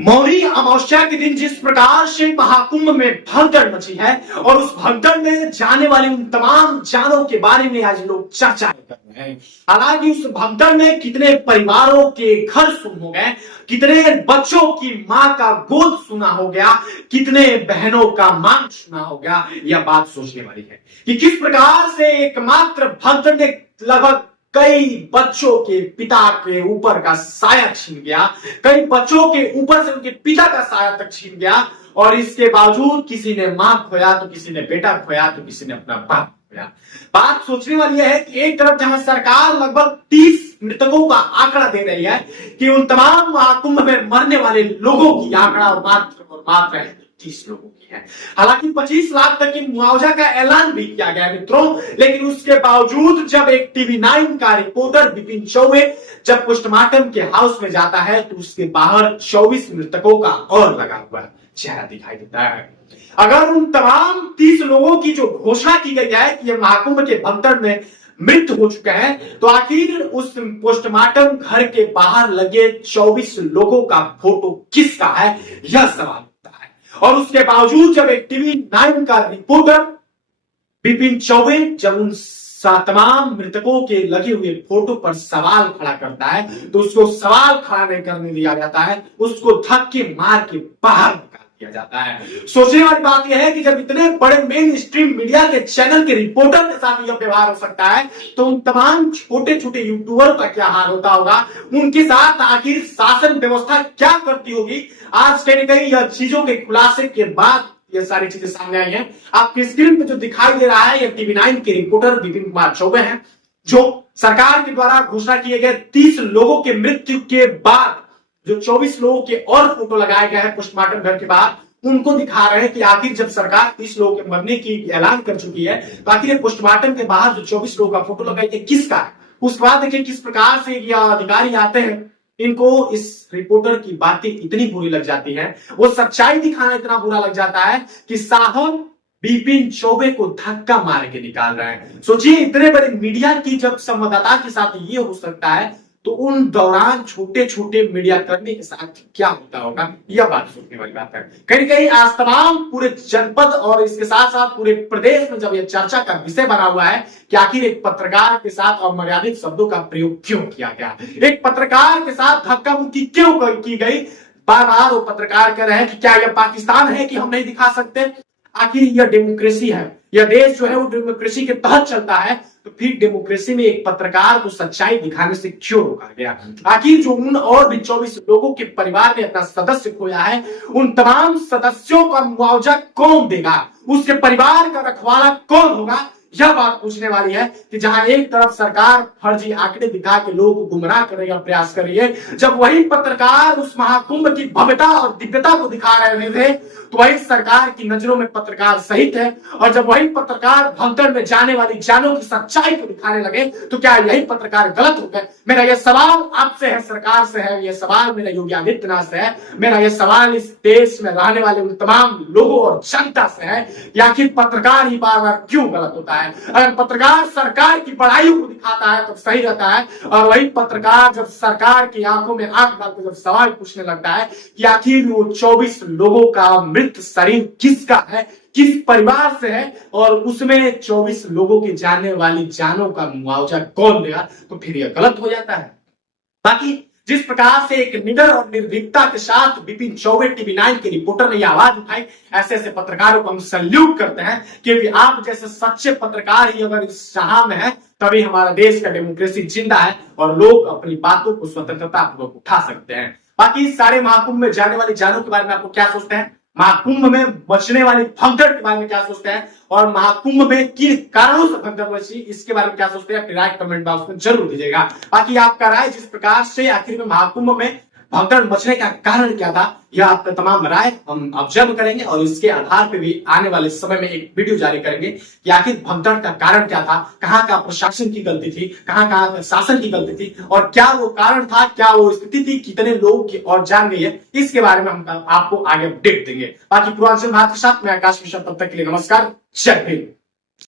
मौनी अमावस्या के दिन जिस प्रकार से महाकुंभ में भगदड़ मची है और उस भगदड़ में जाने वाली उन तमाम जानों के बारे में आज लोग चर्चा कर रहे हैं। हालांकि उस भगदड़ में कितने परिवारों के घर सुन हो गए, कितने बच्चों की मां का गोद सुना हो गया, कितने बहनों का मांग सुना हो गया, यह बात सोचने वाली है कि किस प्रकार से एकमात्र भगदड़ ने लगभग कई बच्चों के पिता के ऊपर का साया छीन गया, कई बच्चों के ऊपर से उनके पिता का साया तक छीन गया। और इसके बावजूद किसी ने मां खोया, तो किसी ने बेटा खोया, तो किसी ने अपना बाप खोया। बात सोचने वाली है कि एक तरफ जहां सरकार लगभग 30 मृतकों का आंकड़ा दे रही है कि उन तमाम महाकुंभ में मरने वाले लोगों की आंकड़ा और मात्र है 30 लोगों की है। हालांकि 25 लाख तक की मुआवजा का ऐलान भी किया गया मित्रों, लेकिन उसके बावजूद जब एक टीवी9 का रिपोर्टर विपिन चौबे जब पोस्टमार्टम के हाउस में जाता है तो उसके बाहर 24 मृतकों का और लगा हुआ चेहरा दिखाई देता है। अगर उन तमाम 30 लोगों की जो घोषणा की गई है कि ये महाकुंभ के भगदड़ में मृत हो चुका है, तो आखिर उस पोस्टमार्टम घर के बाहर लगे 24 लोगों का फोटो किसका है, यह सवाल। और उसके बावजूद जब एक टीवी9 का रिपोर्टर विपिन चौबे जब उन तमाम मृतकों के लगे हुए फोटो पर सवाल खड़ा करता है, तो उसको सवाल खड़ा नहीं करने दिया जाता है, उसको धक्के मार के बाहर निकाल दिया जाता है। सोचने वाली बात यह है कि जब इतने बड़े मेन स्ट्रीम मीडिया के चैनल के रिपोर्टर के साथ यह व्यवहार हो सकता है, तो उन तमाम छोटे छोटे यूट्यूबर का क्या हाल होता होगा, उनके साथ आखिर शासन व्यवस्था क्या करती होगी। आज कहीं ना कहीं यह चीजों के खुलासे के बाद ये सारी चीजें सामने आई हैं। आपकी स्क्रीन पे जो दिखाई दे रहा है, यह टीवी9 के रिपोर्टर विपिन कुमार चौबे हैं, जो सरकार के द्वारा घोषणा किए गए 30 लोगों के मृत्यु के बाद जो 24 लोगों के और फोटो लगाए गए हैं पोस्टमार्टम घर के बाद, उनको दिखा रहे हैं कि आखिर जब सरकार 30 लोगों के मरने की ऐलान कर चुकी है, तो आखिर पोस्टमार्टम के बाहर जो 24 लोगों का फोटो लगाई है किसका है। उसके बाद देखिए किस प्रकार से ये अधिकारी आते हैं, इनको इस रिपोर्टर की बातें इतनी बुरी लग जाती है, वो सच्चाई दिखाना इतना बुरा लग जाता है कि साहब विपिन चौबे को धक्का मार के निकाल रहे हैं। सोचिए इतने बड़े मीडिया की जब संवाददाता के साथ ये हो सकता है, तो उन दौरान छोटे छोटे मीडिया कर्मी के साथ क्या होता होगा, यह बात सोचने वाली बात है। कहीं कहीं आज तमाम पूरे जनपद और इसके साथ साथ पूरे प्रदेश में जब यह चर्चा का विषय बना हुआ है कि आखिर एक पत्रकार के साथ अमर्यादित शब्दों का प्रयोग क्यों किया गया, एक पत्रकार के साथ धक्का मुक्की क्यों की गई। बार बार वो पत्रकार कह रहे हैं कि क्या यह पाकिस्तान है कि हम नहीं दिखा सकते। आखिर यह डेमोक्रेसी है, यह देश जो है वो डेमोक्रेसी के तहत चलता है, तो फिर डेमोक्रेसी में एक पत्रकार को सच्चाई दिखाने से क्यों रोका गया। आखिर जो उन और भी 24 लोगों के परिवार ने अपना सदस्य खोया है, उन तमाम सदस्यों का मुआवजा कौन देगा, उसके परिवार का रखवाला कौन होगा, यह बात पूछने वाली है। कि जहां एक तरफ सरकार फर्जी आंकड़े दिखा के लोगों को गुमराह करने का प्रयास कर रही है, जब वही पत्रकार उस महाकुंभ की भव्यता और दिव्यता को दिखा रहे थे, तो वही सरकार की नजरों में पत्रकार सहित है। और जब वही पत्रकार भगदड़ में जाने वाली जानों की सच्चाई को दिखाने लगे, तो क्या यही पत्रकार गलत हो गए। मेरा यह सवाल आपसे है, सरकार से है, यह सवाल मेरा योगी आदित्यनाथ से है, मेरा यह सवाल इस देश में रहने वाले उन तमाम लोगों और जनता से है कि आखिर पत्रकार ही बार बार क्यों गलत होता है। अगर पत्रकार सरकार की बड़ाई को दिखाता है तो सही रहता है, और वही पत्रकार जब सरकार की आंखों में आंख डालकर जब सवाल पूछने लगता है कि आखिर वो 24 लोगों का मृत शरीर किसका है, किस परिवार से है, और उसमें 24 लोगों की जाने वाली जानों का मुआवजा कौन देगा, तो फिर यह गलत हो जाता है। बाकी जिस प्रकार से एक निडर और निर्भीकता के साथ विपिन चौबे टीवी9 के रिपोर्टर ने आवाज उठाई, ऐसे ऐसे पत्रकारों को हम सल्यूट करते हैं, क्योंकि आप जैसे सच्चे पत्रकार ही अगर इस जहां में है, तभी हमारा देश का डेमोक्रेसी जिंदा है और लोग अपनी बातों को स्वतंत्रता पूर्वक उठा सकते हैं। बाकी सारे महाकुंभ में जाने वाली जानों के बारे में आपको क्या सोचते हैं, महाकुंभ में बचने वाली भगदड़ के बारे में क्या सोचते हैं, और महाकुंभ में किन कारणों से भगदड़ बची इसके बारे में क्या सोचते हैं, राय कमेंट बॉक्स में जरूर दीजिएगा। बाकी आपका राय जिस प्रकार से आखिर में महाकुंभ में भगदड़ मचने का कारण क्या था, यह आपका तमाम राय हम ऑब्जर्व करेंगे और इसके आधार पर भी आने वाले समय में एक वीडियो जारी करेंगे कि आखिर भगदड़ का कारण क्या था, कहां का प्रशासन की गलती थी, कहां का शासन की गलती थी, और क्या वो कारण था, क्या वो स्थिति थी, कितने लोगों की और जान गई है, इसके बारे में हम आपको आगे अपडेट देंगे। बाकी पूर्वांचल भारत के साथ मैं आकाश मिश्रा, तब तक के लिए नमस्कार, जय हिंद।